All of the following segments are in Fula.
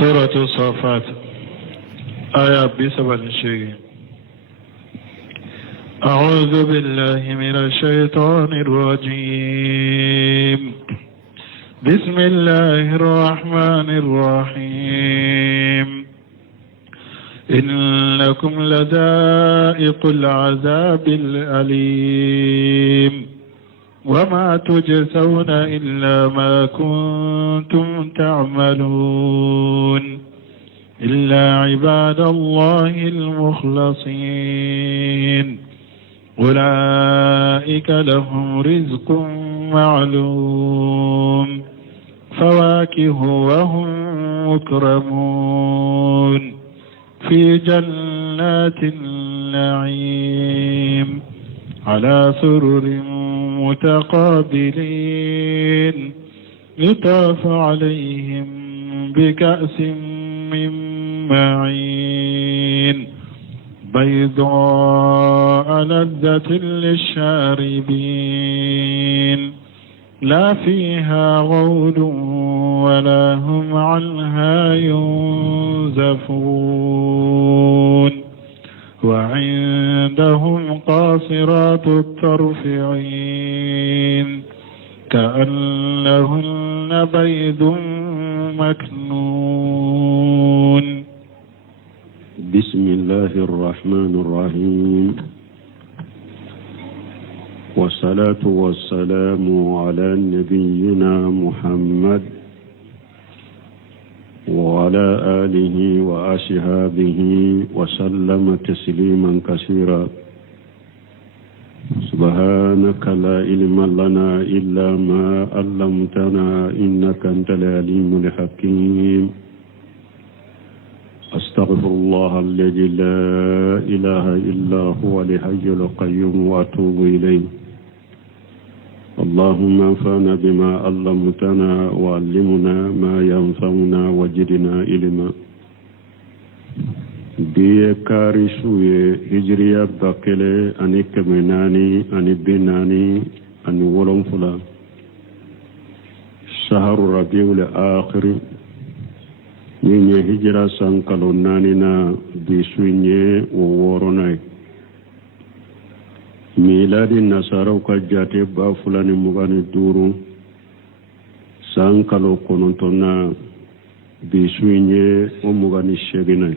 سورة الصافات آية بسبب الشيء. أعوذ بالله من الشيطان الرجيم. بسم الله الرحمن الرحيم. إنكم لذائق العذاب الأليم وما تجزون إلا ما كنتم تعملون إلا عباد الله المخلصين أولئك لهم رزق معلوم فواكه وهم مكرمون في جنات النعيم على سرر متقابلين يطاف عليهم بكأس من معين بيضاء لذة للشاربين لا فيها غول ولا هم عنها ينزفون وعندهم قاصرات الطرف عين كأنهن بيض مكنون. بسم الله الرحمن الرحيم والصلاة والسلام على نبينا محمد وعلى آله وأصحابه وسلم تسليما كثيرا. سبحانك لا علم لنا إلا ما علمتنا إنك أنت العليم الحكيم. أستغفر الله الذي لا إله إلا هو الحي القيوم وأتوب إليه. اللهم انفعنا بما علمتنا وعلمنا ما ينفعنا وزدنا علما. biye kari suye hijriya bakele ani kemenani ani binani ani wolonfula shahru rabiul akhir nye hijra sankalo nani na bisunye woronai miladi nasaraw ka jate ba fulani mugani duru sankalo konontona bisunye o mugani sheginai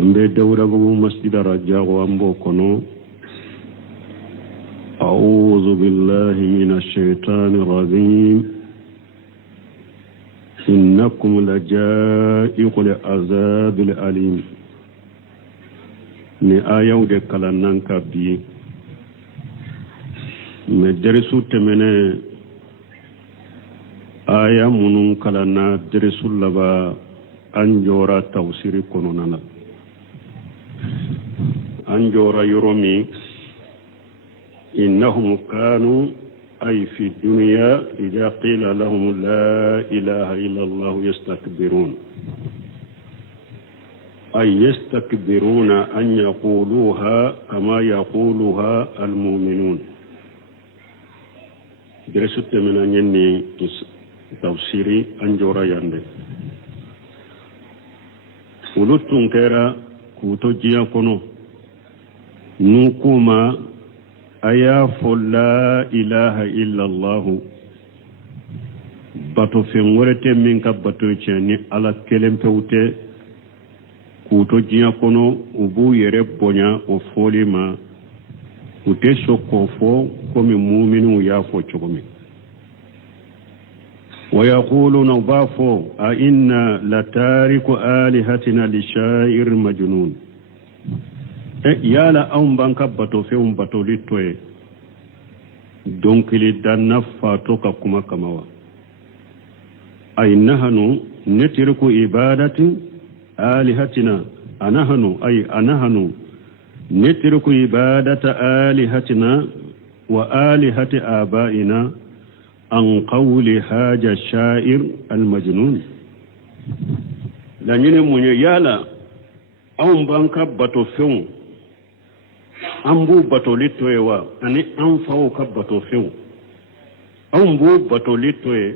ambe dawra bugu masjid rajago ambo kono. a'udhu billahi minash shaitanir rajim. innakum lajaiqul azabil alim. ni ayaw de kalanan kabbi me derisu temene aya munun kalana derisu laba anjora tawsiri kono nana أنجور يرمي إنهم كانوا أي في الدنيا إذا قيل لهم لا إله إلا الله يستكبرون أي يستكبرون أن يقولوها كما يقولها المؤمنون. درست من أنني تفسيري أنجور يندي ولتن كيرا كوتو جيا كونو نوكوما أياف لا إله إلا الله باتو في مورتي منك باتو يتشاني على كلم توتي كوتو جيا كونو وبو يرب بونيا وفولي ما وتسو كوفو كومي مؤمنو يافو چوكومي ويقولون بافو أئنا لتارك آلهتنا لشائر مجنون. yala an banka bato fewun bato littoye donkili danna fato ka kuma kamawa ay nahanu netiriku ibadati alihatina anahanu netiriku ibadata alihatina wa alihati abaina an qawli haja sha'ir almajnun. lanyine munye yala an banka bato fewun ambu bato littoyewa ani an fawo ka bato few ambu bato littoye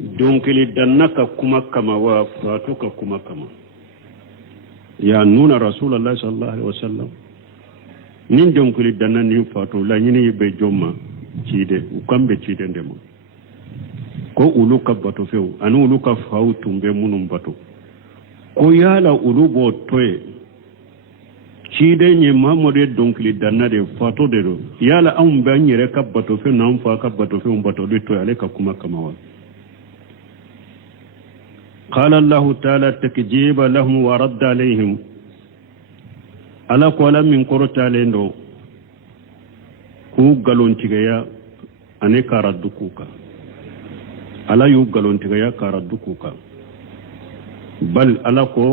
donkili danna ka kuma kama wa fatu ka kuma kama ya nuna rasulullah sallallahu alaihi wasallam nin donkili danna nin fatu la nyini be jomma cide ukambe cide ndemo ko ulu ka bato few anu ulu ka faw tumbe munum bato ko yala ulu bo toye cide nye mamode donkili danna de fatu de do yala am ba nyere ka bato few nan fa ka bato few bato de toye ale ka kuma kama wa قال الله تعالى تكجيب لهم ورد عليهم على قول من قرط عليهم كو غلون تيغيا اني كاردكوكا على يو غلون تيغيا كاردكوكا بل على كو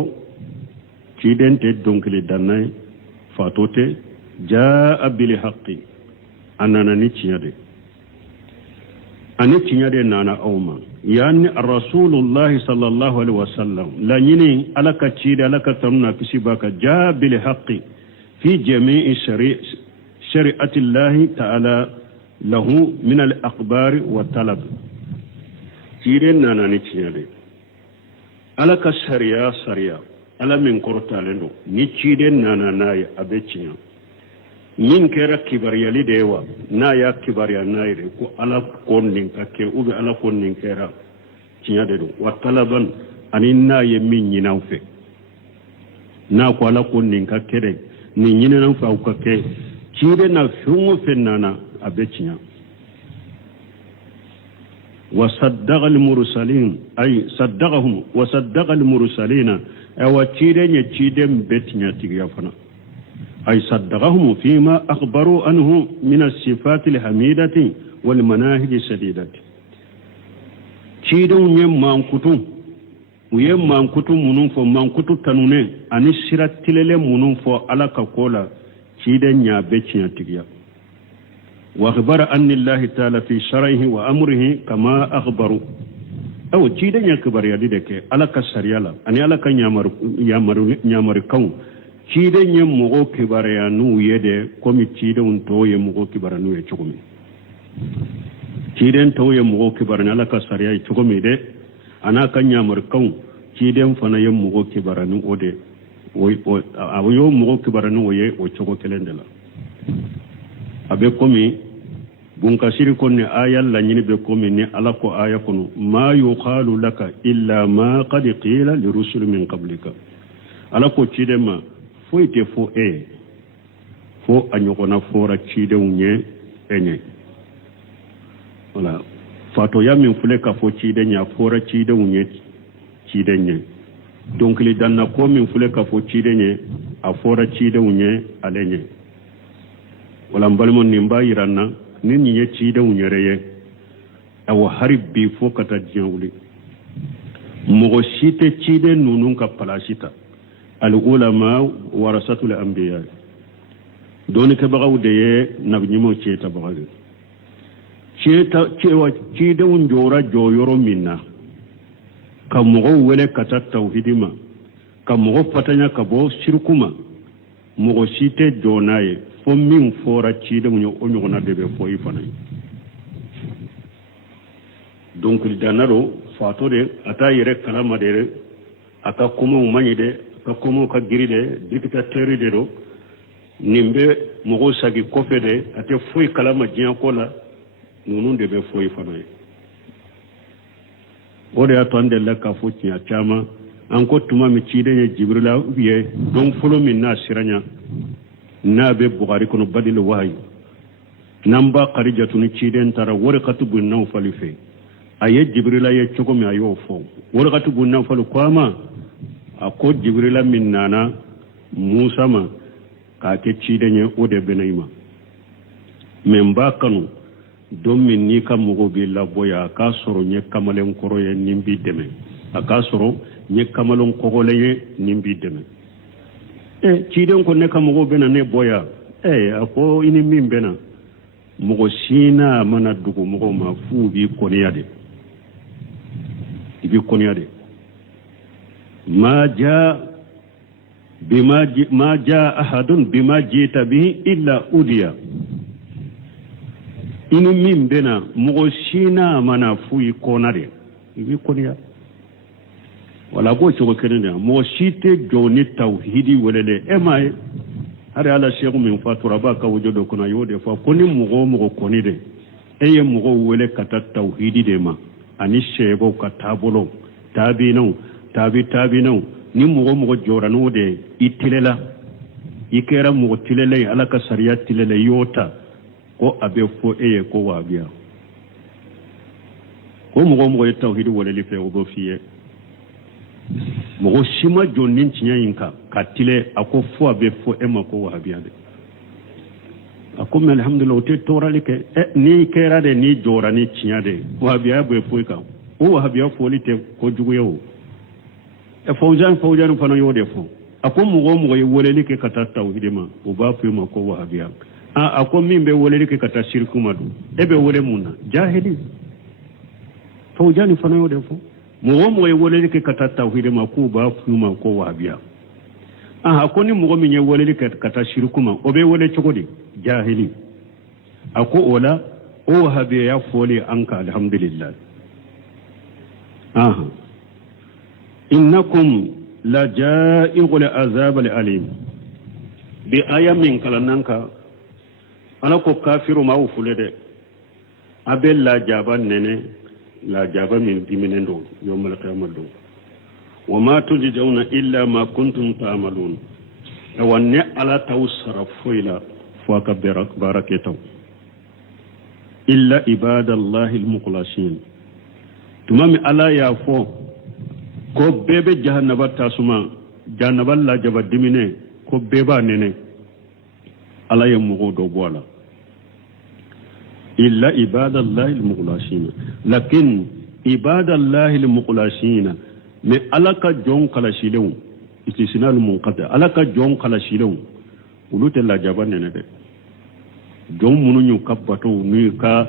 تيدن تي دونكلي داناي فاتوتي جاء بالحق اننا نيتيادي ani tinyade nana awma yani rasulullah sallallahu alaihi wasallam la nyini alaka chide alaka tamna kisibaka jaa bil haqqi fi jami'i shari'ati allah ta'ala lahu min al akhbar wa talab chide nana ni tinyade alaka sharia ala min kortalendo ni chide nana naye abecinya min kera kibariyali dewa na ya kibariya naire ko ala konnin kake ube ala konnin kera tinya de do wa talaban anin na ye min nyinaw fe na ko ala konnin kake de ni nyina fa ko kake cide na fungo fennana abecinya wa saddaqa al mursalin ay saddaqahum wa saddaqa al mursalina aw cide nye cide betinya tigiya fana أي صدقهم فيما أخبروا عنه من الصفات الحميدة والمناهج الشديدة تيدون يمان كتم ويمان كتم منوفو مان كتم تنوني أني سيرات تلل منوفو على كقولا تيدن يابتشنا تقيا وأخبر أن الله تعالى في شرعه وأمره كما أخبروا أو تيدن يكبر يديدك على كسريالا أني على كنيامر كون cide nye mogo kibara ya nu yede komi cide unto ye mogo kibara nu ye chogomi cide unto ye mogo kibara na laka sariya ye chogomi de anaka nyamar kaun cide mfana ye mogo kibara nu ode awo mogo kibara nu ye o chogo kelendela abe komi bunkasiri konne ayal la nyini be komi ne alako aya kono ma yuqalu laka illa ma qad qila li rusul min qablika alako cide ma fo ite fo fo anyokona fora chide unye enye wala fato ya min fule ka fo chide nya fora chide unye chide nye donc li danna ko min fule ka fo chide nye a fora chide unye alenye wala mbalmo nimba yiranna nin nye chide unye reye aw harbi fo kata jiawli mo site chide nunun ka palasita العلماء ورثة الأنبياء دونك بغاو ديه نبنيمو تشيتا بغاو تشيدا ونجورا جو يورو منا كمغو ولي كتا توحيد ما كمغو فتنيا كبو شركما مغو سيتي جوناي فمين فورا تشيدا ونيوغنا ديبه فوي فناي دونك الدانارو فاتو دي اتا يرek kalama de aka kuma umani de komo ka giride dictateur de do nimbe mogo sagi kofede ate foy kalama jian kola nunun de be foy fanoy ode atande la ka fo tia chama anko tuma mi chide ye jibrila wiye don folo min na siranya na be bukhari kono badil wahay namba qarijatu ni chide ntara warqatu bin nawfal fe aye jibrila ye chogomi ayo fo warqatu bin nawfal kwama ako jibrila min nana musa ma ka ke cide nye ode benaima men ba kanu don min ni ka mogo bi laboya ka soro nye kamalen koro ye nimbi deme aka soro nye kamalon kogole ye nimbi deme cide ko ne ka mogo bena ne boya ako ini min bena mogo sina mana dugu mogo ma fu bi koniyade ibi koniyade ما جاء أحد بما جئت به إلا أوديا إنو من بنا مغشينا منا فوي كوناري ibi koniya wala go cogo kene mo shite joni tauhidi welele emaye hari ala shegu min fatura ba ka wujodo kuna yode fa koni mugo koni de eye mugo wele kata tauhidi de ma ani shego katabolo tabino tabino ni mugo joranu de itilela ikera mugo tilele ala ka sariya tilele yota ko abe fo eye ko wabiya ko mugo tauhidi welele fe ogo fiye mugo shima jonnin cinya yinka katile ako fo abe fo ema ko wabiya de ako me alhamdulillah te torali ke ni kera de ni jora ni cinya de wabiya be fo ka o wabiya fo lite ko juguyo fawjan fana yode fo ako mugo woleli ke kata tauhidi ma o ba fu ma ko wabiya ako min be woleli ke kata shirku madu ebe wole munna jahili fawjan fana yode fo mugo woleli ke kata tauhidi ma ko ba fu ma ko wabiya ako ni mugo min woleli ke kata shirku ma o be wole chogodi jahili ako ola o wahabiya fole anka alhamdulillah innakum la ja'i'ul azab al-alim bi ayamin kalananka ana ko kafiru ma ufulede abel la jaban nene la jaban min diminendo yawmal qiyamah do wama tujzauna illa ma kuntum ta'malun awanne ala tawsara fuila fa barakatu illa ibadallahi al-mukhlasin tumami ala ya fo ko bebe jahannaba tasuma jahannaba la jaba dimine ko beba nene ala ya mugo do bola illa ibadallahi almukhlasin lakin ibadallahi almukhlasin me alaka jon kala shilew istisnal munqata alaka jon kala shilew ulute la jaba nene de jon munu ñu kabato ni ka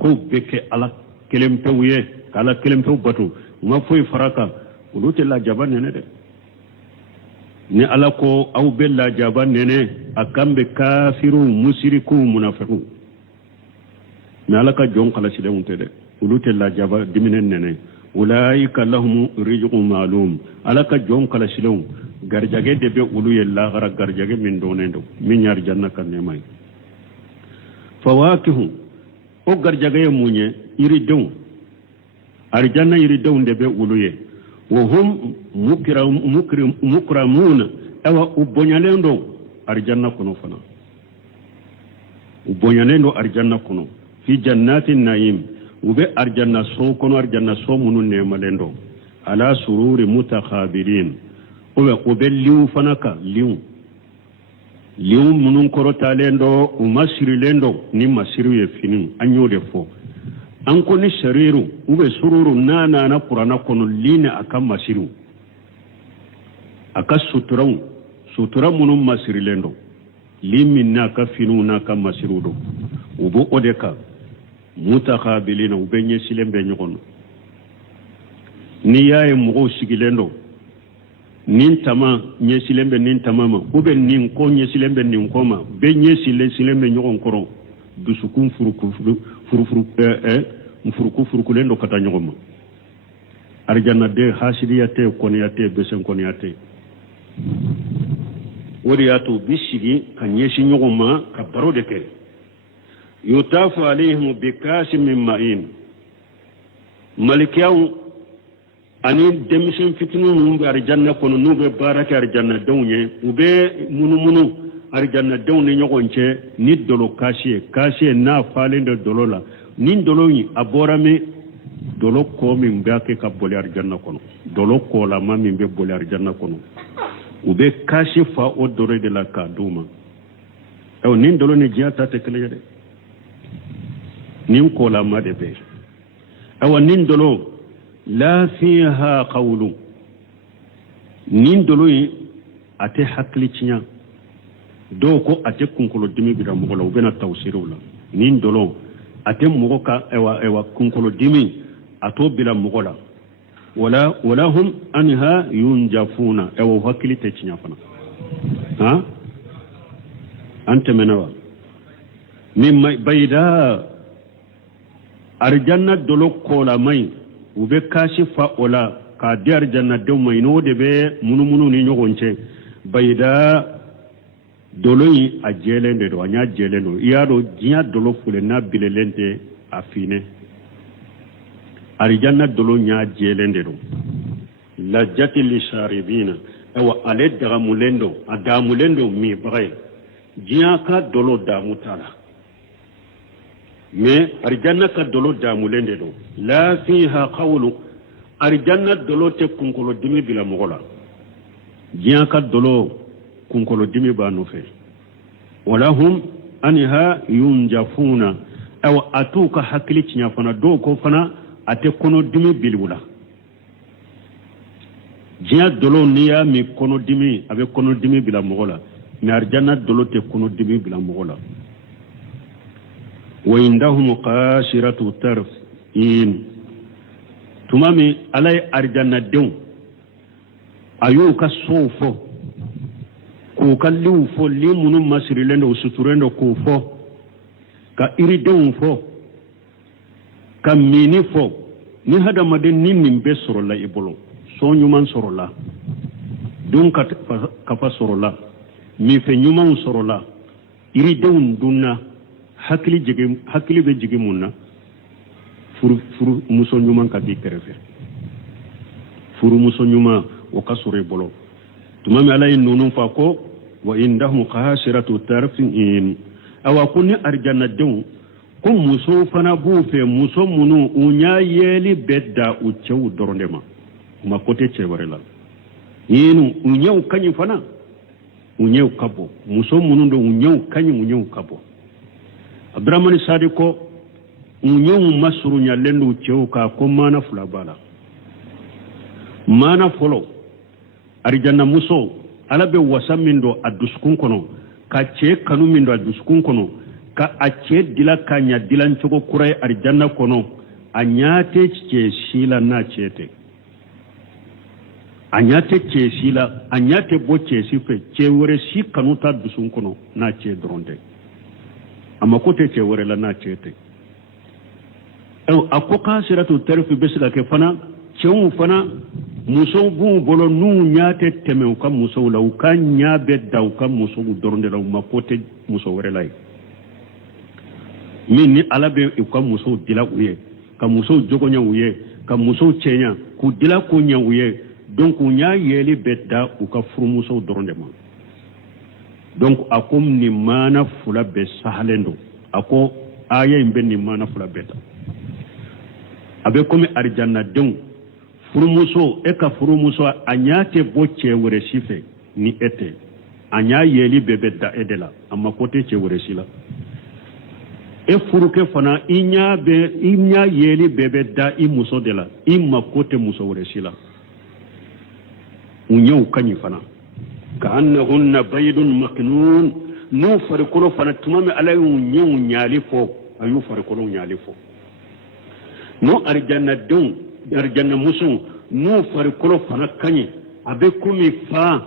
ko beke ala kelempewye kala kelempew bato ma foy faraka ulute la jaban nene de ni ala ko aw bella jaban nene akambe kafiru musriku munafiqu na ala ka jon kala sile unte de ulute la jaba diminen nene ulaika lahum rizqun ma'lum ala ka jon kala sile garjage de be uluye la gara garjage min donendo min yar janna kan ne may fawakihu o garjage munye iri don arjanna yiri dawnde be uluye wa hum mukramuna awa ubonyalendo arjanna kono fana ubonyalendo arjanna kono fi jannatin naim ube arjanna so kono arjanna so munun ne malendo ala sururi mutakhabilin ube liu fanaka liu munun korota lendo umasiri lendo ni masiru ye finin anyode fo an ko ni shariru ube sururu na qur'ana kono lina akan masiru aka suturan munun masiri lendo limin na ka finu na kan masiru do ubu odeka mutakhabilina ube nye silembe nyokono ni yaye mugo sigilendo nin tama nye silembe nin tamama ube nin ko nye silembe nin koma be nye silembe nyokon koro dusukun furuku lendo kata nyogoma arjanna de hasidiyate koniyate besen koniyate wori yato bisigi kanyesi nyogoma ka baro de ke yutafu alaihim bikasim min ma'in malikiyaw ani demisen fitinu numbe arjanna kono nube baraka arjanna dawnye ube munu arjanna dawne nyogonche ni dolo kashiye na falende dolola nin dolo yi aborame dolo ko min bake ka boli arjanna kono dolo ko la ma min be boli arjanna kono ube kashi fa o dore de la kaduma nin dolo ne jiata te kele de nin ko la ma de be nin dolo la fiha qawlu nin dolo yi ate hakli cinya do ko ate kunkolo dimi bi da mo la ubena tawsiru la nin dolo ate mo ka ewa kunkolo dimi ato bila mo la wala hum anha yunjafuna ewa hakli te cinya fana ha ante menawa min bayda arjanna dolo ko la mai u bɛ kaasi fa o la k'a di arijanadenw ma n'o de bɛ munumunu ni ɲɔgɔn cɛ bayida dolo in a jɛlen de don a ɲa jɛlen don i y'a dɔn diɲɛ dolo fule n'a bilelen tɛ a finɛ arijana dolo ɲa jɛlen de don lajjati lisharibina awa ale dagamulen don a daamulen don minbaga ye diɲɛ ka dolo daamu t'a la mais arijana ka dolo daamulen de don la fiha qawlu arijana dolo tɛ kunkolodimi bila mɔgɔ la diɲɛ ka dolo kunkolodimi b'a nɔfɛ walahum anha yunjafuna awa a t'u ka hakili tiɲɛ fana dɔw ko fana a tɛ kɔnɔdimi bili u la diɲɛ dolo n'i y'a min kɔnɔdimi a bɛ kɔnɔdimi bila mɔgɔ la mais arijana dolo tɛ kɔnɔdimi bila mɔgɔ la wa indahum qashiratu tarf in tuma min ala ye arijanadenw a y'u ka sow fɔ k'u ka liw fɔ li minnu masirilen don suturen don k'u fɔ ka iridenw fɔ ka mini fɔ ni hadamaden ni nin bɛ sɔrɔla i bolo sɔn ɲuman sɔrɔla don kafa sɔrɔla minfɛn ɲumanw sɔrɔla iridenw dunna hakili bɛ jigin mun na furumuso ɲuman ka di kɛrɛfɛ furumuso ɲuman o ka sɔrɔ i bolo tuma min ala ye ninnu fɔ ko wa indahum qasiratu tarfin awa ko ni arijanadenw ko muso fana b'u fɛ muso minnu u ɲa yeli bɛ da u cɛw dɔrɔn de ma u ma kote cɛ wɛrɛ la yenu u ɲɛw ka ɲi fana u ɲɛw ka bɔ muso minnu don u ɲɛw ka ɲi u ɲɛw ka bɔ abdurahmani sadi ko u ɲɛw ma surunyalen don cɛw kan ko maana fila b'a la maana fɔlɔ arijana muso ala bɛ wasa min don a dusukun kɔnɔ ka cɛ kanu min don a dusukun kɔnɔ ka a cɛ dila ka ɲa dilancogo kura ye arijana kɔnɔ a ɲa tɛ cɛ si la n'a cɛ tɛ a ɲa tɛ cɛ si la a ɲa tɛ bɔ cɛ si fɛ cɛ wɛrɛ si kanu ta dusukun kɔnɔ n'a cɛ dɔrɔn tɛ a mako tɛ cɛ wɛrɛ la n'a cɛ tɛ a ko k'a sera to tarifi bɛ se ka kɛ fana cɛw fana musow b'u bolo n'u ɲa tɛ tɛmɛ u ka musow la u ka ɲa bɛ da u ka musow dɔrɔn de la u mako tɛ muso wɛrɛ la ye min ni ala bɛ u ka musow dila u ye ka musow jogo ɲɛ u ye ka musow cɛɲa k'u dila ko ɲɛ u ye donc u ɲa yeli bɛ da u ka furumusow dɔrɔn de ma donc a ko nin maana fila bɛɛ sahalen don a ko aya in bɛ nin maana fila bɛɛ ta a bɛ komi arijanadenw furumuso e ka furumuso a ɲa tɛ bɔ cɛ wɛrɛ si fɛ ni e tɛ a ɲa yeli bɛɛ bɛ da e de la a mako tɛ cɛ wɛrɛ si la e furukɛ fana i ɲa yeli bɛɛ bɛ da i muso de la i mako tɛ muso wɛrɛ si la u ɲɛw ka ɲi fana ka annahunna baydun maknun n'u farikolo fana tuma min ala y'u ɲɛw ɲaali fɔ a y'u farikolo ɲaali fɔ n'o arijanamusow n'u farikolo fana ka ɲi a bɛ komi fa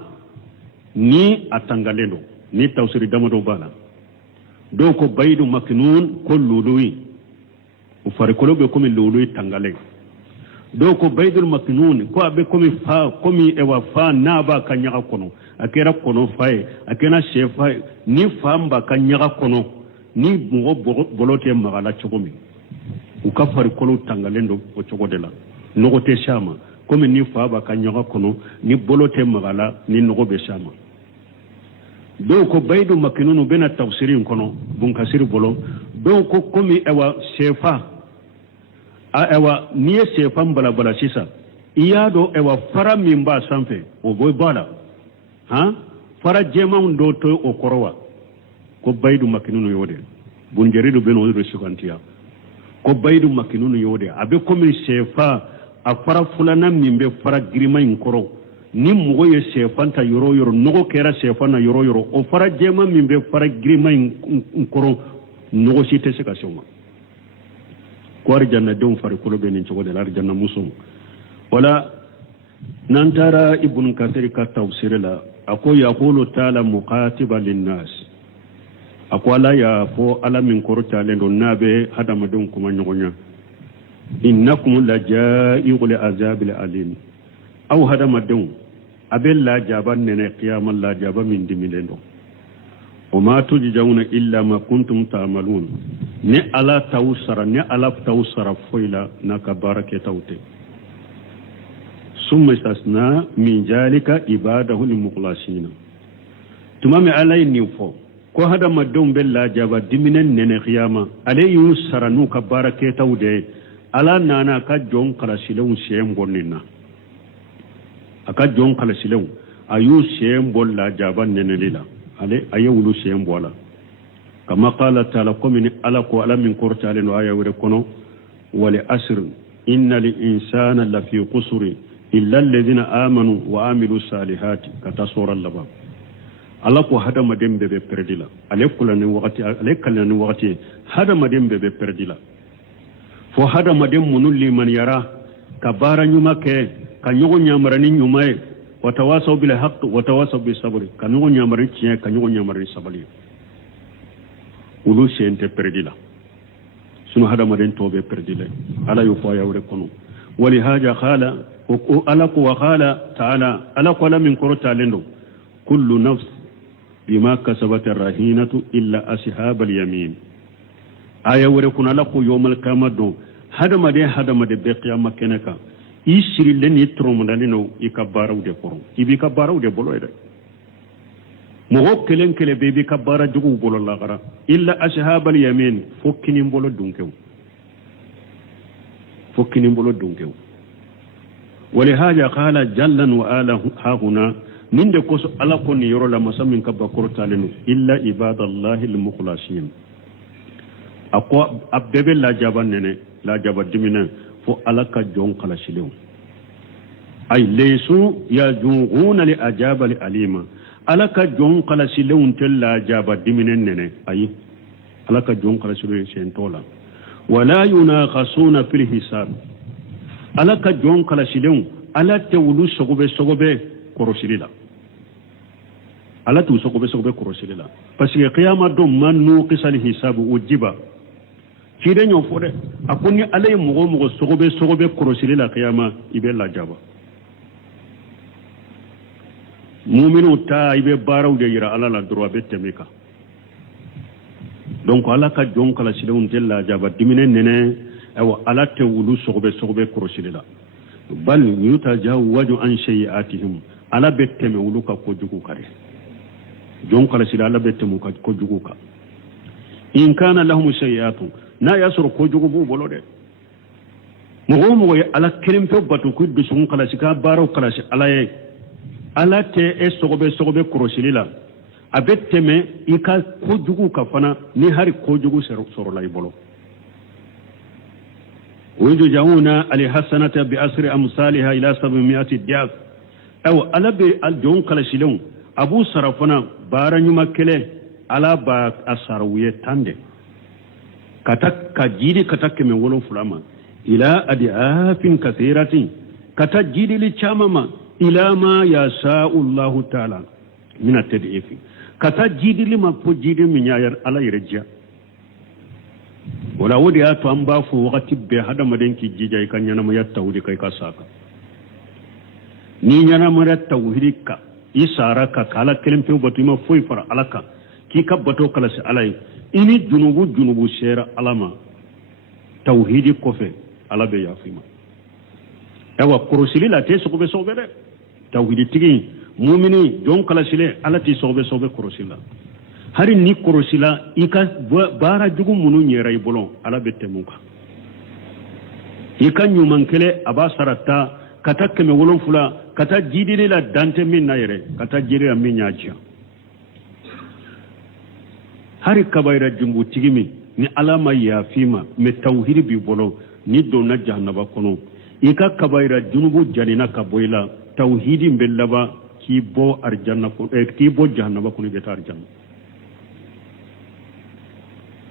ni a tangalen don ni tawsiri damadɔ b'a la dɔw ko bayidu maknun ko luluyi u farikolo bɛ komi luluyi tangalen dɔw ko bayidul maknun ko a bɛ komi fa komi ewa fa n'a b'a ka ɲaga kɔnɔ a kɛra kɔnɔ fa ye a kɛra sɛ fa ye ni fa b'a ka ɲaga kɔnɔ ni mɔgɔ bolo tɛ maga la cogo min u ka farikolo tangalen don o cogo de la nɔgɔ tɛ s'a ma komi ni fa b'a ka ɲaga kɔnɔ ni bolo tɛ maga la ni nɔgɔ bɛ s'a ma dɔw ko bayidu maknun bɛna tafsiri in kɔnɔ bunkasiri bolo dɔw ko komi ewa sɛfa ewa n'i ye sɛfan balabala sisan i y'a dɔn ewa fara min b'a sanfɛ o bɔ b'a la fara jɛmanw dɔw to o kɔrɔ wa ko bayidu maknun y'o de bunjaridu bɛna o de sugantiya ko bayidu maknun y'o de a bɛ komi sɛfa a fara filanan min bɛ fara girima in kɔrɔ ni mɔgɔ ye sɛfan ta yɔrɔ o yɔrɔ nɔgɔ kɛra sɛfan na yɔrɔ o yɔrɔ o fara jɛman min bɛ fara girima in kɔrɔ nɔgɔ si tɛ se ka se o ma ko arijanadenw farikolo bɛ nin cogo de la arijanamusow wala n'an taara ibn kasir ka tafsir la a ko yaqulu ta'ala muqatiba linnas a ko ala y'a fɔ ala min kɔrɔtalen don n'a bɛ hadamadenw kuma ɲɔgɔnya innakum lajai'u li azabil alim aw hada madun abel la jaban nene qiyamal la jaba min dimilendo وما تجزون إلا ما كنتم تعملون ne ala tawsara foila naka barake tawte summa istasna min jalika ibadahu al-mukhlasina tumame alay ni fo ko hada madum bella jaba diminen nene qiyama alay yusara nu ka barake tawde ala nana ka jon kala silon shem bonnina aka jon kala silon ayu shem bolla jaba nene lila ale ayewulu shem bola كما قال تعالى قمن ألق وألم من كرت على الآية وركنه ولأسر إن الإنسان لفي قصر إلا الذين آمنوا وعملوا الصالحات كتصور اللباب ألق هذا ما دم ببردلا عليك لنا وقتي هذا ما دم ببردلا فهذا ما دم منولي من يرى كبارا نيومك كنيون يامرني نيومي وتواصوا بالحق وتواصوا بالصبر كنيون يامرني كنيون يامرني صبري ulu sente perdila sunu hada maden tobe perdila ala yu fa yawre kono wali haja khala ala ku wa khala taala ala qala min qurta lendo kullu nafs bima kasabat rahinatu illa ashab al yamin aya wore kuna la ku yawmal qiyamah hada made be qiyamah kenaka isri leni tromdalino ikabaraw de koro ibi kabaraw de boloyde mogo kelen kele bebi kabara jugu bolo lagara illa ashabal yamin fokkini bolo dunkew wali haja qala jallan wa ala hauna ninde ko ala kon yoro la masamin kabba kortalenu illa ibadallahi almukhlasin akwa abdebe la jabanene la jabadimina fo alaka jon kala silew ay laysu yajunguna li ajaba li alima alaka jon kala silewun tella jaba diminen nene ayi alaka jon kala silewu sentola wala yunaqasuna fil hisab alaka jon kala silewu ala tewulu sogobe korosilila ala tu sogobe korosilila parce que qiyama do man nuqisal hisab ujiba kide nyo fode akuni alay mugo sogobe korosilila qiyama ibella jaba muminu ta ibe baraw de yira ala la droit be temika donc ala ka jon kala silewun tella jaba diminen nene awa ala te wulu sogobe korosilila bal yutajawwaju an shay'atihim ala be teme wulu ka ko jugu kare jon kala sila ala be temu ka ko jugu ka in kana lahum shay'atu na yasur ko jugu bu bolode mo ala kelim to batu ku bisun kala sika baraw kala si ala ye ala te e sogobe korosilila abeteme ika kojugu kafana ni hari kojugu soro lay bolo ويجو جاونا على حسنة بأسر أمثالها إلى 700 دياف أو على الجون كلاشيلون أبو سرفنا بارا نمكله على باك أساروية تاندي كتك كجيدي كتك من ولو فلاما إلى أدعاف كثيرة كتك جيدي لچامما إلى ما يشاء الله تعالى من التدعيف كتك جيدي لما فجيدي من ياير على يرجع wala wodi ya to an ba fu wakati be hada madenki jijai kan yana mu yatta wudi kai ka saka ni yana mu yatta wudi ka isara ka kala kelim pe batu ma foi fara alaka ki ka bato kala si alai ini junubu shera alama tauhidi kofe alabe ya fima ewa kurusili la te sobe de tauhidi tigi mu'mini jon kala sile alati sobe kurusila hari ni korosila ika bara jugu munu nyera ibolo ala betemuka ika nyumankele aba sarata kata keme wolon fula kata jidire la dante min na yere kata jire min nyaja hari kabaira jumbu tigimi ni alama ya fima me tauhid bi bolo ni do na jahannaba kono ika kabaira junubu janina kaboila tauhidi mbellaba kibo arjanna ko kibo jahannaba kono beta arjanna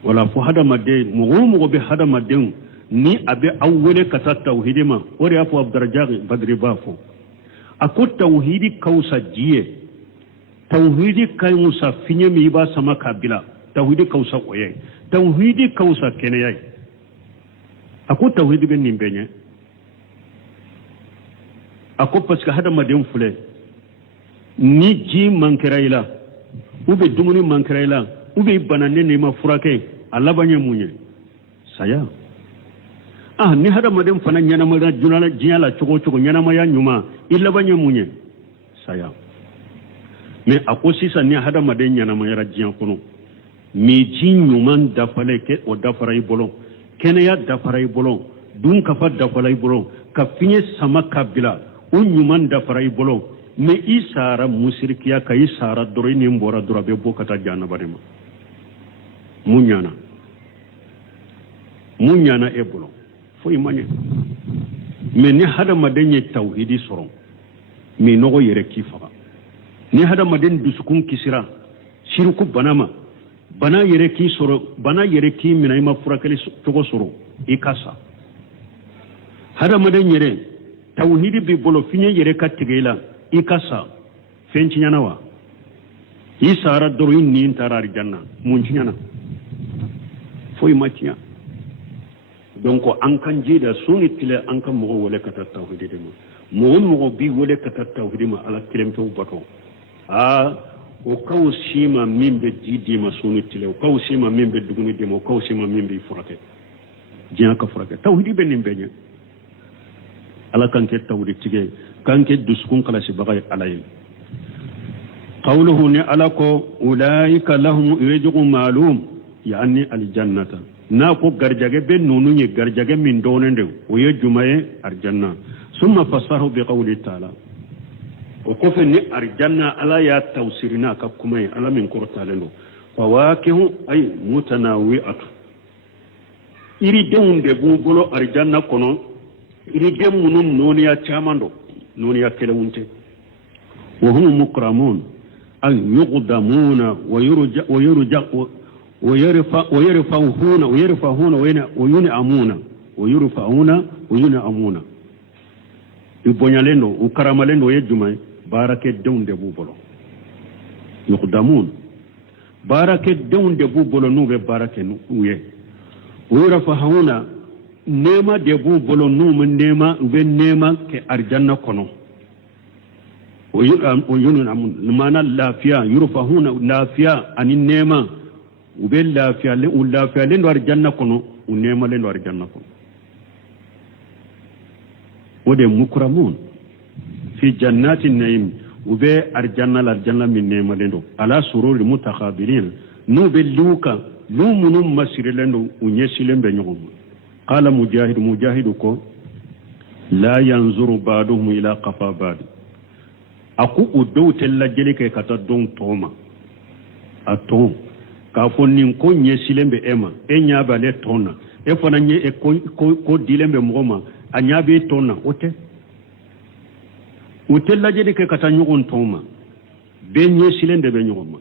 wala fu hada madde mugo be hada madde ni abe awwele kata tauhidi ma wori afu abdarajaq badri bafo ako tauhidi kausa jiye tauhidi kai musa finye mi ba sama kabila tauhidi kausa oye tauhidi kausa keneyai ako tawhid ben nimbenye ako parce que hada madem fule ni ji mankiraila ube dumuni mankiraila ube banane ne ma furake Allah banye munye saya ni hada madem fana nyana mara junala jiala chogo nyana maya nyuma illa banye munye saya mais ako sisa ni hada madem nyana maya jian kono mi ji nyuman dafale ke o dafarai bolo kene ya dafarai bolo dun kafa dafarai bolo ka finye sama kabila o nyuman dafarai bolo me isara musrikiya ka isara doro ni mbora doro be bokata jana barema munyana e bolo fo imanye me ni hada madenye tauhidi soro me nogo yere kifa ni hada maden dusukun kisira shirku banama bana yere ki soro bana yere ki mina ima furakali togo soro ikasa hada maden yere tauhidi bi bolo finye yere ka tigela ikasa fenci nyanawa isara doro ni intarari janna munci nyana foi matiya donc an kan je da suni tile an kan mo wole kata tawhidi de mo bi wole kata tawhidi ma ala kilem to bato o kaw sima mimbe jidi ma suni tile o kaw sima mimbe duguni de mo kaw sima mimbe furake jiya ka furake tawhidi ben nimbenye ala kan ke tawhidi tige kan ke duskun kala si bagay alay qawluhu ni alako ulaika lahum rizqun ma'lum yani aljannata na ko garjage ben nonu ni garjage min donende o ye jumaye arjanna summa fasahu bi qawli ta'ala o ko fe ni arjanna ala ya tawsirina ka kuma ala min qurtalendo fawakihu ay mutanawi'atu iri deunde bubolo arjanna kono iri demunun noniya chamando noniya kelewunte wa hum mukramun ay yuqdamuna wa yurja ويرفعون وينعمون ibonyalendo ukaramalendo yejumay barake deunde bubolo yuqdamun barake deunde bubolo nube barake nuye ويرفعون nema de bubolo num nema ube nema ke arjanna kono وينعمون mana lafiya yurfahuna lafiya ani nema ube lafiya lendo arjanna kono unema lendo arjanna kono wode mukramun fi jannatin naim ube arjanna min nema lendo ala sururi mutakhabilin nube luka lumunum masire lendo unyesilembe nyogom qala mujahid ko la yanzuru ba'duhum ila qafa ba'd aku udowtel la jelike kata don toma atom ka fonni ko nyesilembe ema enyaba le tona e fona nye e ko dilembe mgoma anyabe tona ote la jelike kata nyugon toma be nyesilende be nyugoma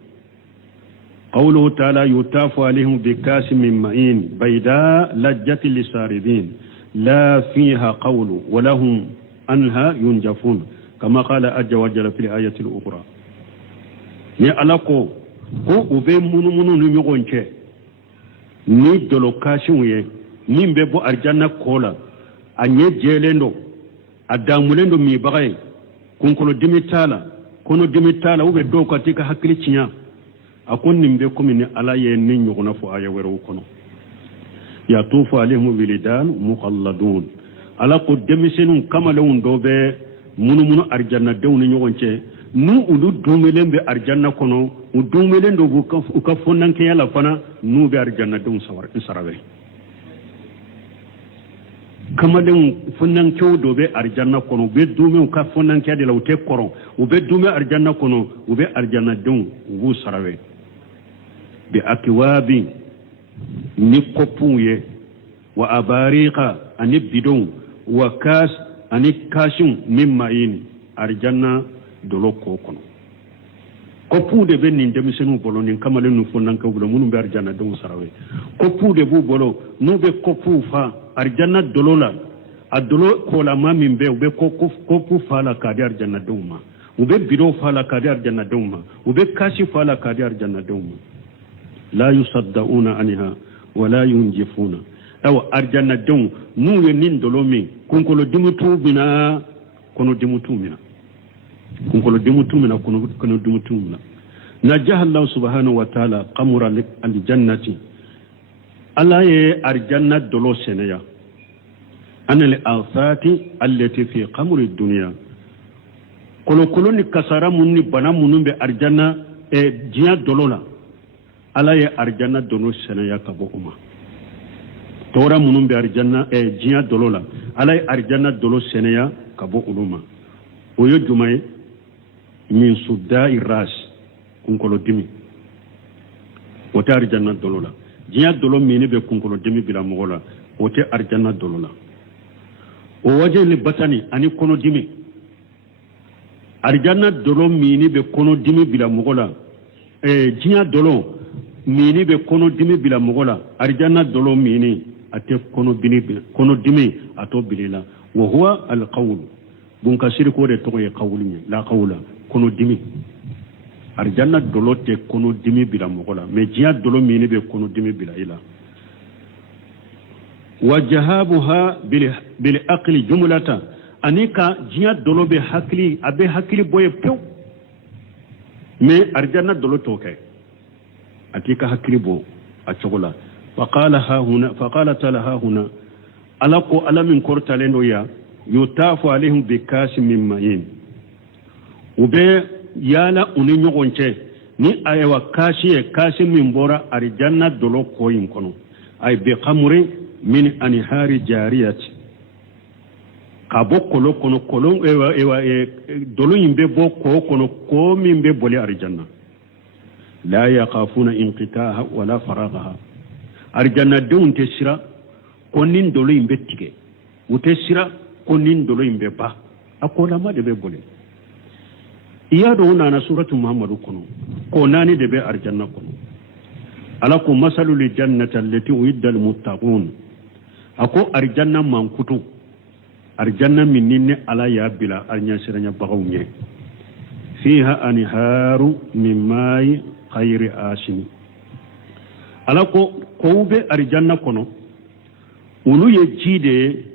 qawluhu ta'ala yutafu alaihim bikasim min ma'in bayda lajjati lisaribin la fiha qawlu wa lahum anha yunjafun kama qala ajja wa jalla fil ayati al-ukhra ni alako ko ube munu ni nyogonche ni dolocation ye ni mbebo arjanna kola anye jelendo adamulendo mi bagay kunkolo dimitala ube do katika hakili chinya akon nimbe ko min ala ye ni nyogona fo aya wero kono ya tufu alaihim wilidan mukhalladun ala ko demisenu kamalawun dobe munu arjanna dewni nyogonche nu ulu dumelembe arjanna kono u dumelendo bu ka fonnanke yala fana nu be arjanna dum sarawe kamalen fonnanke do be arjanna kono be dume ka fonnanke de lawte koron u be dume arjanna kono u be arjanna dum bu sarawe bi akwabi ni kopuye wa abariqa ani bidon wa kas ani kashum mimma yini arjanna dolo ko kono ko puude be nin demisenu bolo nin kamale nu fonnan ka bulo munu be arjanna do sarawe ko puude bu bolo nu be ko pu fa arjanna dolo la adolo ko la mamin be be ko pu fa la ka di arjanna do ma ube bido fa la ka di arjanna do ma ube kashi fa la ka di arjanna do ma la yusaddauna anha wala yunjifuna awa arjanna don nu ye nin dolo min kunkolo dimutu bina kono dimutu mina kunkolo dimutu mina kono dimutu mina najaha Allah subhanahu wa ta'ala qamura al jannati ala ye arjanna dolo seneya an al afati allati fi qamri dunya kolo ni kasara mun ni bana munun be arjanna jiya dolo la ala ye arjanna dolo seneya ka bo uma tora munun be arjanna jiya dolo la ala ye arjanna dolo seneya ka bo uluma o yo jumay min sudda'i ras kunkolo dimi wote arjanna dolo la jiya dolo mini be kunkolo dimi bila mogola wote arjanna dolo la o waje li batani ani kono dimi arjanna dolo mini be kono dimi bila mogola jiya dolo mini be kono dimi bila mogola arjanna dolo mini ate kono dimi ato bilila wa huwa al qawl bun kasir ko de to ye qawli la qawla kono dimi arjanna dolo te kono dimi bila mogola me jiya dolo mini be kono dimi bila ila wa jahabuha bil aqli jumlata anika jiya dolo be hakli abe hakli boye pew me arjanna dolo to kay atika hakli bo a chogola faqala talaha huna alaqu alamin kortalendo ya yutafu alaihim bikasim min ma'in ube yala uni nyogonche ni ayewa kashi min bora arjanna dolo koyin kono ay be qamri min anihari jariyati kabo kolo ewa dolo yimbe bo kono ko min be boli arjanna la yaqafuna inqitaha wala faraghaha arjanna dun tesira konin dolo yimbe tige utesira konin dolo yimbe ba akola ma de be boli iya do na suratu muhammadu kono ko nani de be arjanna kono alakum masalul jannati allati uidda lil muttaqun ako arjanna mankutu arjanna minne ala ya bila arnya siranya bagawnya fiha anharu min ma'i khayri asini alako ko be arjanna kono ulu ye jide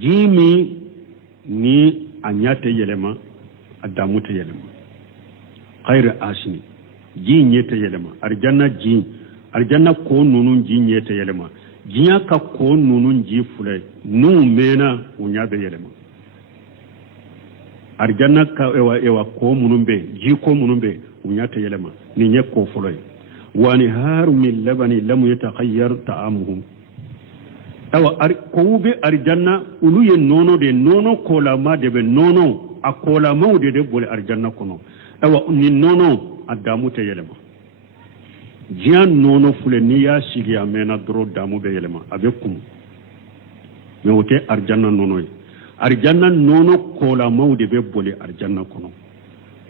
jimi ni anyate yelema adamute yelema khayri asini ji nyete yelema arjanna ko nunun ji nyete yelema jiya ka ko nunun ji fulay nu mena unyabe yelema arjanna ka ewa ko munumbe ji ko munumbe unyate yelema ni nye ko fulay wani haru min labani lam yatakhayyar ta'amuhum awa ko be arjanna ulu ye nono kola ma de be nono akola mawde de bole arjanna kono awa ni nono adamu te yelema jiyan nono fule ni ya sigi amena dro damu be yelema abe kum me wote arjanna nono yi arjanna nono kola mawde be bole arjanna kono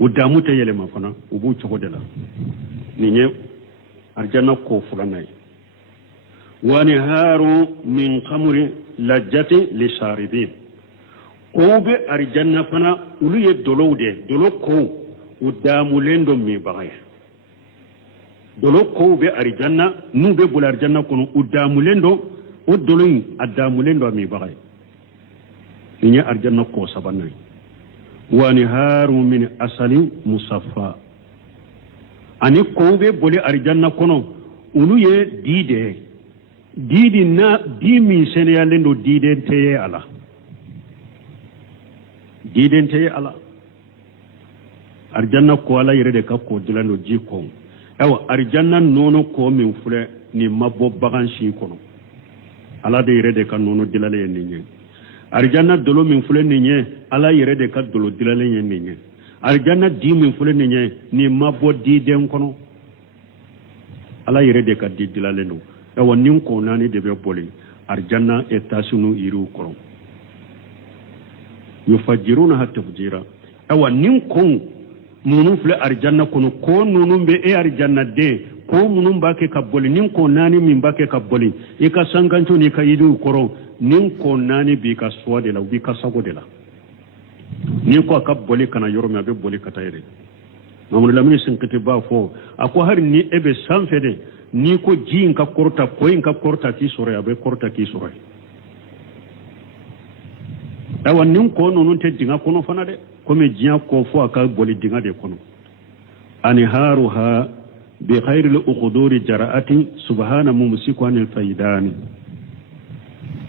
o damu te yelema fana ubu choko de la ni nye arjanna ko fulanay wa niharu min khamri lajjati lisharibin ko be arjanna fana ulu ye dolo ko o damu lendo mi bagay dolo ko be arjanna nu be bol arjanna kono o damu lendo o dolo adamu lendo mi bagay ni arjanna ko sabanay wa niharu min asali musaffa ani ko be bol arjanna kono ulu ye didi na di mi seneya lendo didente ala arjanna ko ala yere de ka ko dilando ji ko ewa arjanna nono ko min fure ni mabbo bagan shi kono ala de yere de ka nono dilale ni nye arjanna dolo min fure ni nye ala yere de ka dolo dilale ni nye arjanna di min fure ni nye ni mabbo di den kono ala yere de ka di dilale no ewa nin ko nani de be boli arjanna etasunu iru kono yufajiruna tafjira awa nin kon nunu fle arjanna kono ko nunu be arjanna de ko munun bake kaboli nin ko nani min bake kaboli e ka sanganto ni ka yidu koro nin ko nani bi ka swade la bi ka sago de la ni ko kaboli kana yoroma be boli kata yere mamun lamini sinkete ba fo ako har ni ebe sanfede ni ko ji in ka korta ko in ka korta ki sore abe korta ki sore awa nin ko nonu te dinga kono fana de comme jiya ko fo aka boli dinga de kono anharuha bi khairil uqduri jara'ati subhana mumsiku anil faidani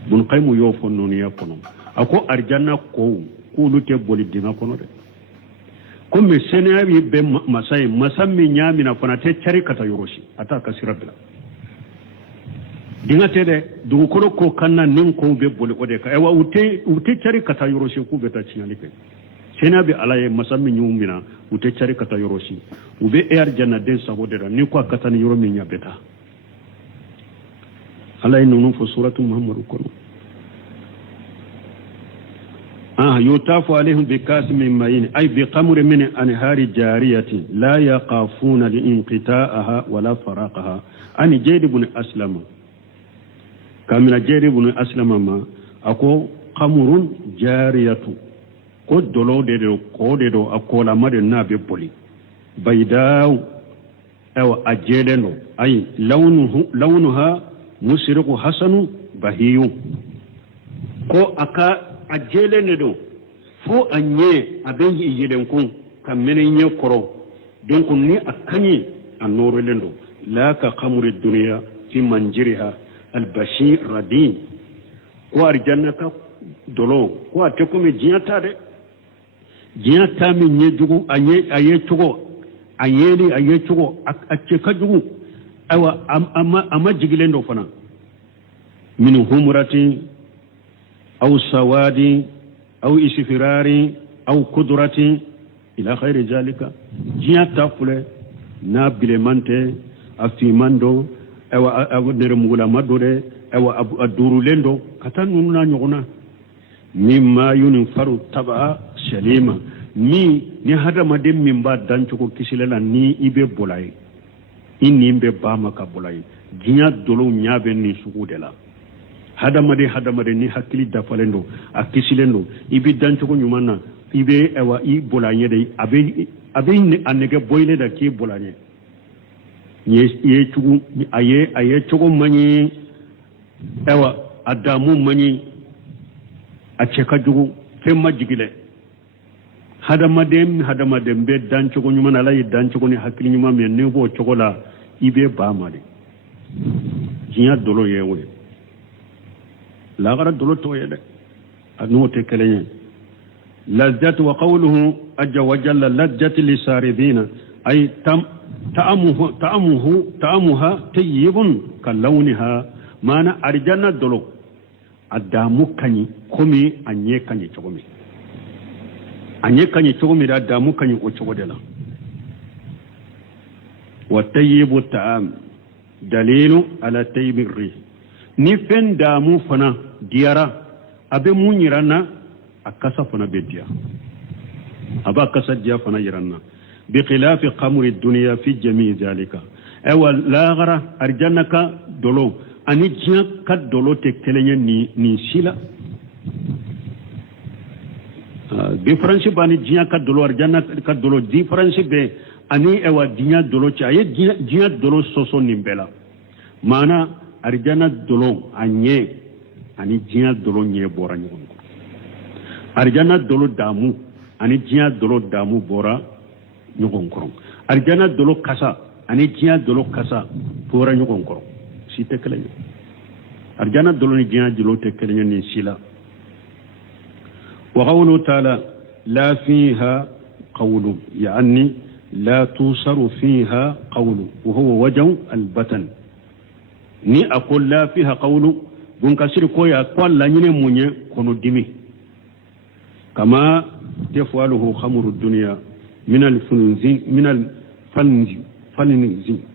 bun qaymu yo fo nonu ya kono ako arjanna ko kulu te boli dinga kono de comme senabi be masay masami nyamina fana te cari kata yoroshi ata kasira bila dinga tede dugu kolo ko kanna nin ko be boli ode ka ewa ute cari kata yoroshi ku beta cinyani ke senabi alaye masami nyumina ute cari kata yoroshi ube arjanna den sabodera ni ko kata ni yoro minya beta alaye nunu fo suratu muhammad kono يطاف عليهم بكاس من معين أي بقمر من أنهار جارية لا يخافون لانقطاعها ولا فراقها أن جيد بن أسلم كامل جيد بن أسلم ما أكو قمر جارية قد دلو ديدو قوددو أكو لما النبي بولي بيداو أو أجيلنو أي لونها مسرق حسن بهيو كو أكا ajele ne do fo anye aben yiden kun kam menen nye koro donc ni akani anoro lendo la ka khamri dunya fi manjiriha al bashir radin ko arjannata dolo ko atekumi jiyata de jiyata mi nye jugu anye aye chugo ayeli aye chugo acce ka jugu awa ama jigilendo fana min humrati أو سواد أو إسفرار أو قدرة إلى خير ذلك جيا تفل نابل مانتي أفيماندو أو نرمولا مدوري أو أدورولندو كتانونا نيغونا مما ينفر تبع سليما ni hada madem mimba danchoko kisilela ni ibe bolay inni mbe bama ka bolay jinya dolo nyabe ni sugudela hadamade ni hakili dafalendo akisilendo ibi danchoko nyumana ibe ewa i bolanye de abe anege boyle da ki bolanye ye chugu aye chugo manyi ewa adamu manyi acheka jugu femma jigile hadamade be danchoko nyumana la danchoko ni hakili nyuma me nebo chokola ibe bamade jinya dolo yewe لا غرض دولته يده أنوت كلين لذة وقوله أجا وجل لذة لساردين أي تأمها طيب كلونها معنى أرجانا دولو أدامو كني كومي أنيه كني تقومي أنيه كني تقومي أدامو كني أتقودلا والطيب الطعام دليل على طيب الريح ni fen damu fana diyara abe mun yiranna akasa fana be diya aba akasa diya fana yiranna bi khilafi qamri dunya fi jami' zalika awa la gara arjannaka dolo ani jiya ka dolo te kelenya ni sila difference bani jiya ka dolo arjanna ka dolo difference be ani ewa dinya dolo cha ye jiya dolo soso nimbela mana arjana dolo anye ani jiya dolo nye bora nyugon arjana dolo damu ani jiya dolo damu bora nyugon koron arjana dolo kasa ani jiya dolo kasa bora nyugon koron si tekelenya arjana dolo ni jiya dolo tekelenya ni sila wa qawlu ta'ala la fiha qawlu yani la tusaru fiha qawlu wa huwa wajhu al-batan ni akol la fiha qawlu bun kasir ko ya kwalla nyine munye kono dimi kama tafwaluhu khamru dunya min al-fanzi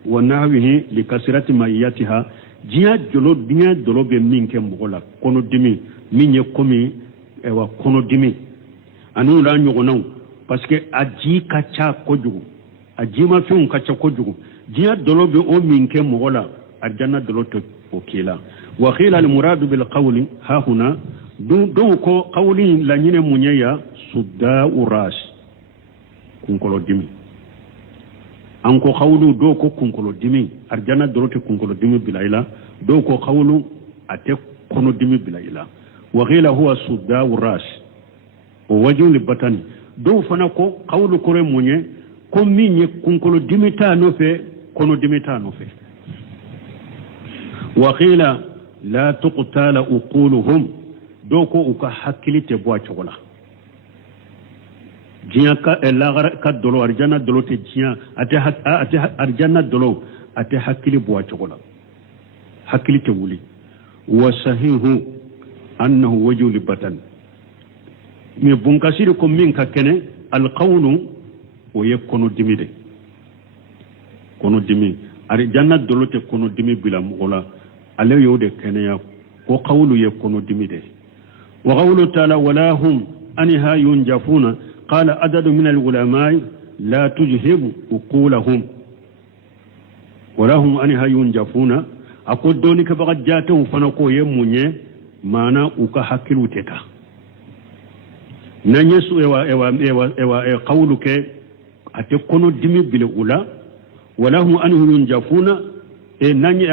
wa nahwihi li kasrati mayatiha jiya jolo dunya dolo be minke mogola kono dimi minye komi ewa kono dimi anu la nyogonaw parce que aji kacha kojugu aji ma fiun kacha kojugu jiya dolo be o minke mogola الجنة دلوت وكيلا وقيل المراد بالقول ها هنا دوكو قولي لنين منيا صداء راس كنكولو ديمي anko khawlu do ko kunkolo dimi arjana dorote kunkolo dimi bilayla do ko khawlu ate kono dimi bilayla wa ghila huwa sudawu ras o wajhu libatani do fana ko khawlu kore munye ko minye kunkolo dimi ta no fe kono dimi ta no fe wa ghila la tuqtala uquluhum do ko uka hakilite bo chogola jiya ka lagar ka dolo arjana dolo te jiya ate arjana dolo ate hakili bo chogola hakili te wuli wa sahihu annahu wajhu libatan mi bunkasiri ko min ka kene alqawlu o yekono dimide kono dimi arjana dolo te kono dimi bilam wala ale yode kene ya ko qawlu yekono dimide wa qawlu ta'ala wala hum anha yunjafuna قال عدد من العلماء لا تجهب عقولهم ولهم أنها ينجفون أقول دونك بغد جاتهم فنقو يموني مانا وكا حكيلو تتا نانيسو ايوا قولك أتكونو دمي بالأولى ولهم أنها ينجفون ناني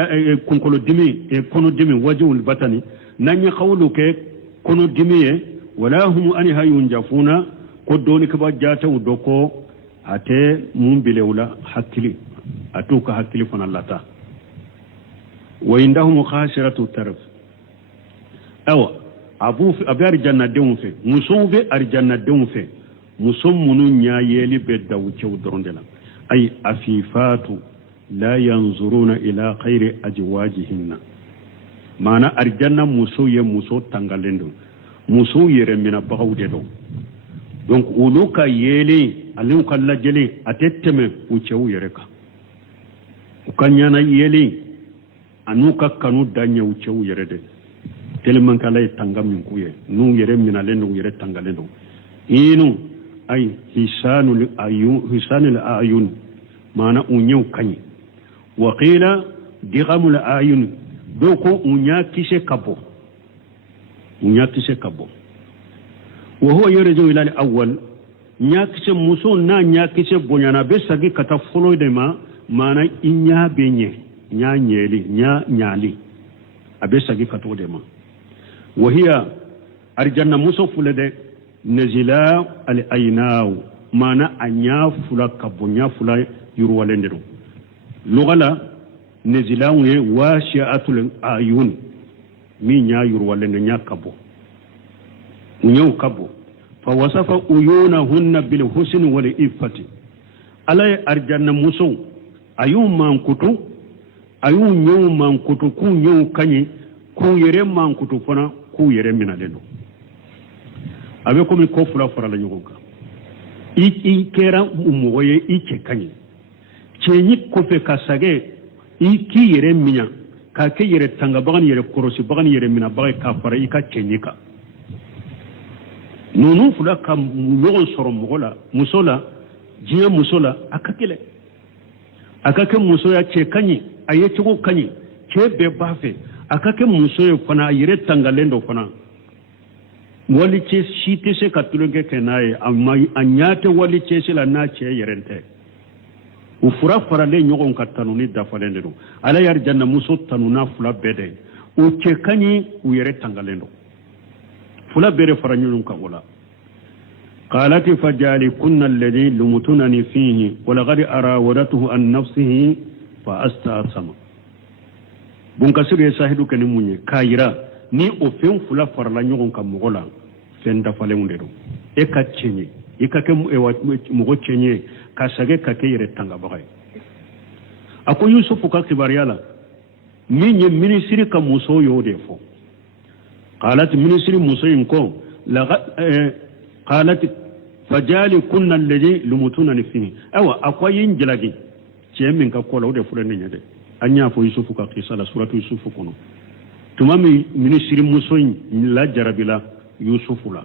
كونكولو دمي كونو دمي وجه البطني ناني قولك كونو دمي ولهم أنها ينجفون ko doni ka ba jata udoko ate mun bilewla hakili atuka hakili fana lata wa indahum khashiratu tarf aw abu fi abar jannadun fe musube ar jannadun fe musum munun nya yeli be dawu cew dorondela ay afifatu la yanzuruna ila khairi ajwajihinna mana arjanna muso ye muso tangalendo muso yere mina bagawde do donc uluka yele alin kala jele atetteme ucewu yereka ukanyana yele anuka kanu danya ucewu yerede telman kala tangam kuye nu yere minalendo yere tangalendo inu ay hisanul ayun mana unyu kanyi wa qila digamul ayun doko unya kise kabo وهو يرجع إلى الأول نياكس موسو نا نياكس بونيانا بساقي كتفولو دما مانا إنيا بيني نيا نيالي نيا نيالي أبساقي كتو دما وهي أرجانا موسو فلده نزلا الأيناو مانا أنيا فلا كبونيا فلا يروالندرو لغلا نزلا واشياء الأعين مي نيا يروالند نيا كبو unyo kabo fa wasafa uyunahunna bil husn wal ifati alay arjanna muso ayum mankutu ayum nyu mankutu ku nyu kanyi ku yere mankutu fana ku yere minalendo abe komi ko fura fara la nyugo i kera umugoye i kanyi chenyi ko fe kasage i ki yere minya ka ke yere tanga bagan yere korosi bagan yere mina bagai ka fara i ka chenyi ka nunu fula ka ɲɔgɔn sɔrɔ mɔgɔ la muso la diɲɛ muso la a ka kɛlɛ a ka kɛ musoya cɛ ka ɲi a ye cogo ka ɲi cɛ bɛɛ b'a fɛ a ka kɛ muso ye fana a yɛrɛ tangalen dɔ fana wali cɛ si tɛ se ka tulonkɛ kɛ n'a ye a ɲa tɛ wali cɛ si la n'a cɛ yɛrɛ tɛ u fura faralen ɲɔgɔn ka tanuni dafalen de don ala y'a janna muso tanuna fula bɛɛ de o cɛ ka ɲi u yɛrɛ tangalen don fula bere faranyun ka wala qalati fajali kunna alladhi lumtunani fihi wa laqad arawadatuhu an nafsihi fa astasama bun kasir ya sahidu kan munye kayira ni o fen fula farla nyogon ka mogola fen da fale munde do e ka chenye e ka ke mogo chenye ka sage ka ke yere tanga bagay ako yusufu ka kibariyala minye ministri ka muso yo defo قالت منسري موسينكو قالت فجالي كنا الذي لمتونني فيه اوا اكوين جلاغي تيمين كقولا ودي فلان نيده انيا فو يوسف كقيسه سوره يوسف كونو تمامي منسري موسين لا جربلا يوسف لا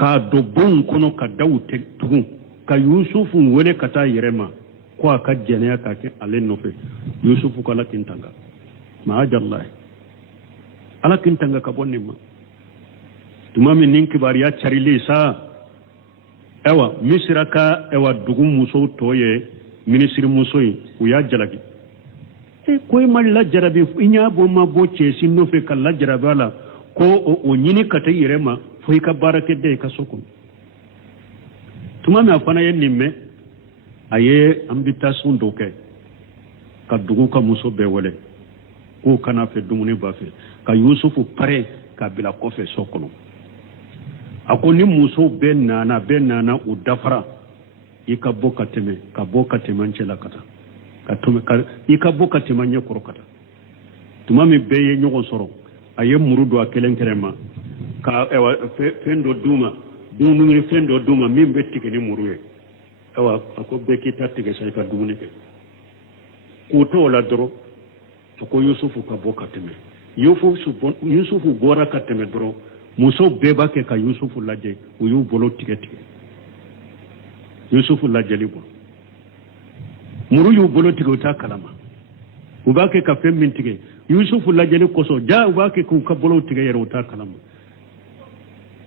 ka dobon kono ka dawte tugun ka yusuf wele kata yerema ko ka jene ka ke alen no fe yusuf ko la tintanga ma ajallahi ala kintanga ka bonni ma tumami ninki bariya charili sa ewa misraka ewa dugum muso toye ministre muso yi u y'a jalaki ko i ma lajarabi i ɲ'a bɔ ma bɔ cɛsi nɔfɛ ka lajarabi a la ko o ɲini ka taa i yɛrɛ ma fo i ka baara kɛ da i ka so kɔnɔ tuma min a fana ye nin mɛn a ye invitation dɔ kɛ ka dugu ka muso bɛɛ wele k'o kana fɛ dumuni ba fɛ ka yusufu pare k'a bila kɔfɛ so kɔnɔ a ko ni muso bɛɛ nana u dafara i ka bɔ ka tɛmɛ n cɛ la ka taa i ka bɔ ka tɛmɛ ɲɛ kɔrɔ ka taa tuma min bɛɛ ye ɲɔgɔn sɔrɔ a ye muru don a kelen kelen ma ka fɛn dɔ d'u ma dumuni fɛn dɔ d'u ma min bɛ tigɛ ni muru ye a ko bɛɛ k'i ta tigɛ sa i ka dumuni kɛ k'o to o la dɔrɔn a ko yusufu ka bɔ ka tɛmɛ yusufu bɔra ka tɛmɛ dɔrɔn muso bɛɛ b'a kɛ ka yusufu lajɛ u y'u bolo tigɛ yusufu lajɛli bɔ muru y'u bolo tigɛ u t'a kalama u b'a kɛ ka fɛn min tigɛ yusufu lajɛli kosɔn u b'a kɛ k'u ka bolo tigɛ yɛrɛ u t'a kalama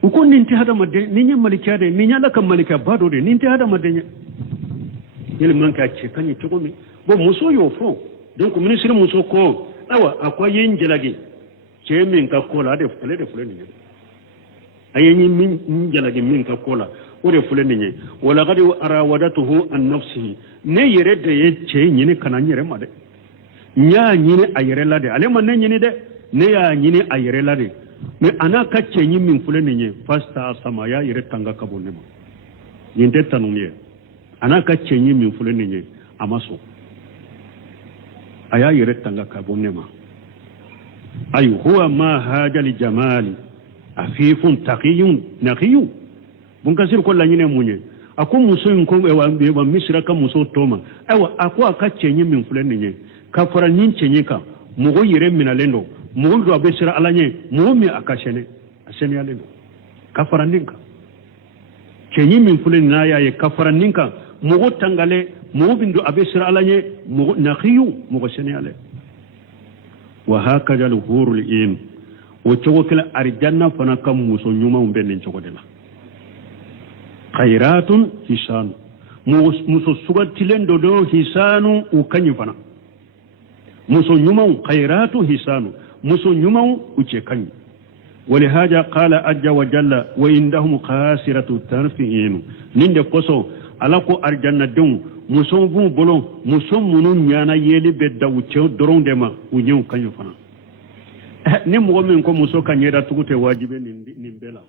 u ko nin tɛ hadamaden nin ye malikiya de nin ye ala ka malikiya ba dɔ de nin tɛ hadamaden ye yɛlɛma k'a cɛ ka ɲi cogo min bon muso y'o fɔ donc ministre muso ko awa a ko a ye n jalaki cɛ min ka ko la ale de filɛ nin ye a ye n jalaki min ka ko la o de filɛ nin ye walaqad arawadatuhu an nafsihi ne yɛrɛ de ye cɛ ɲini ka na n yɛrɛ ma dɛ n y'a ɲini a yɛrɛ la de ale ma ne ɲini dɛ ne y'a ɲini a yɛrɛ la de mais a n'a ka cɛ ɲi min filɛ nin ye fasta sama a y'a yɛrɛ tanga ka bɔ ne ma nin tɛ tanu ye a n'a ka cɛ ɲi min filɛ nin ye a ma sɔn a y'a yɛrɛ tanga ka bɔ ne ma ayi huwa ma hajali jamali afifun taqiyun naqiyun bunkasir ko laɲini mun ye a ko muso in ko wa misira ka muso tɔ ma ayiwa a ko a ka cɛ ɲi min filɛ nin ye ka fara nin cɛ ɲi kan mɔgɔ yɛrɛ minalen don mɔgɔ dɔ a bɛ siran ala ɲɛ mɔgɔ min a ka sɛnɛ a sɛnɛyalen don ka fara nin kan cɛ ɲi min filɛ nin n'a y'a ye ka fara nin kan mɔgɔ tangale mɔgɔ min don a bɛ siran ala ɲɛ mɔgɔ naqiyu mɔgɔ sɛnɛyalen wa hakaza al-hurul in o cogo kelen arijanna fana ka muso ɲumanw bɛ nin cogo de la khairatun hisanu muso sugantilen dɔ don hisanu u ka ɲi fana muso ɲumanw khairatun hisanu muso ɲumanw u cɛ ka ɲi ولهذا قال عز وجل وإنهم قاصرة الطرفين nin de kosɔn ala ko arijannadenw muso b'u bolo muso minnu ɲana yeli bɛ da u cɛw dɔrɔn de ma u ɲɛw ka ɲi fana ni mɔgɔ min ko muso ka ɲɛdatugu tɛ wajibi nin bɛɛ la